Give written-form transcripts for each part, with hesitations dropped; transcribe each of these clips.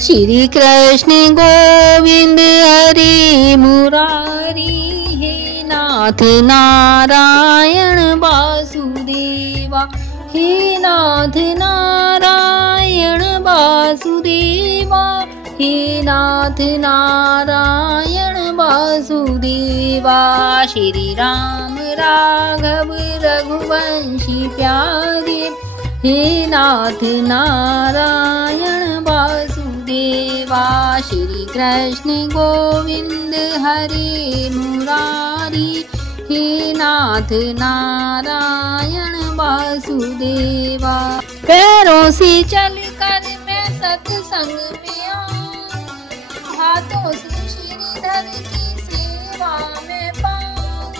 श्री कृष्ण गोविंद हरि मुरारी, हे नाथ नारायण वासुदेवा, हे नाथ नारायण वासुदेवा, हे नाथ नारायण वासुदेवा। श्री राम राघव रघुवंशी प्यारे, हे नाथ नारायण वासुदेवा। श्री कृष्ण गोविंद हरे मुरारी, हे नाथ नारायण वासुदेवा। पैरों से चलकर मैं सत्संग में आऊं, हाथों से श्रीधर की सेवा में पाऊं।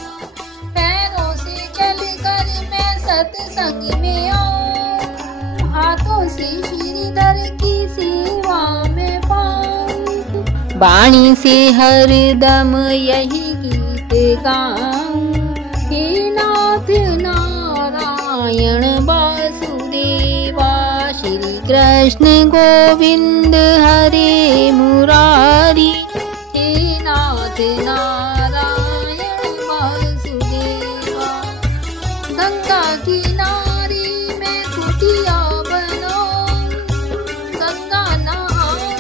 पैरों से चलकर मैं सत्संग में आऊं, हाथों से श्रीधर की सेवा में पाऊं। वाणी से हरदम यही गीत गाऊं, हे नाथ नारायण वासुदेवा। श्री कृष्ण गोविंद हरे मुरारी, हे नाथ नारायण वासुदेवा। गंगा किनारे मैं कुटिया बनाऊं, गंगा नहाऊं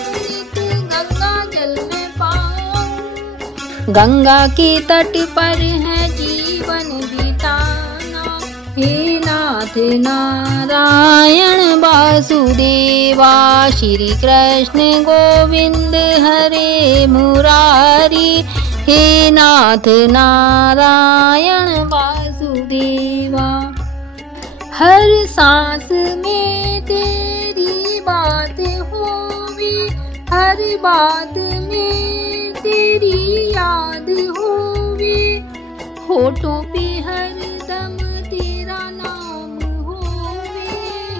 गंगा जल में पाऊं। गंगा के तट पर है जीवन बिताना, हे नाथ नारायण वासुदेवा। श्री कृष्ण गोविंद हरे मुरारी, हे नाथ नारायण वासुदेवा। हर सांस में तेरी बात होवे, हर बात में तेरी याद होवे। होठों पे हरदम तेरा नाम होवे,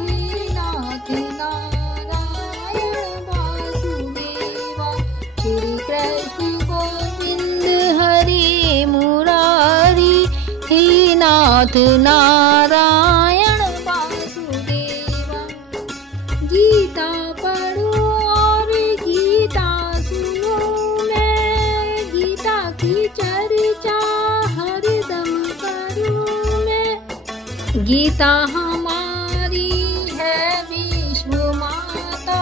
हे नाथ नारायण वासुदेवा। श्री कृष्ण गोविंद हरे मुरारी, हे नाथ नारायण वासुदेवा। गीता पढ़ो और गीता सुनो, मैं गीता की चर्चा हरदम करूं मैं। गीता हमारी है विश्व माता,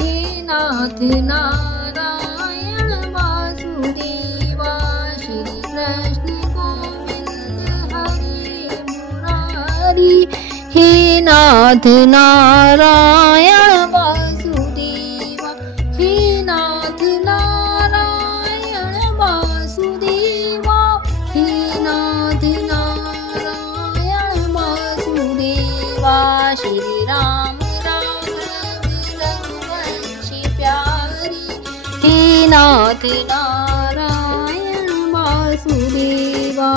हे नाथ नारायण वासुदेवा। श्री कृष्ण गोविंद हरे मुरारी, हे नाथ नारायण वासुदेवा। हे नाथ नारायण वासुदेवा, हे नाथ नारायण वासुदेवा। श्री राम राघव रघुवंशी प्यारी, हे नाथ नारायण वासुदेवा।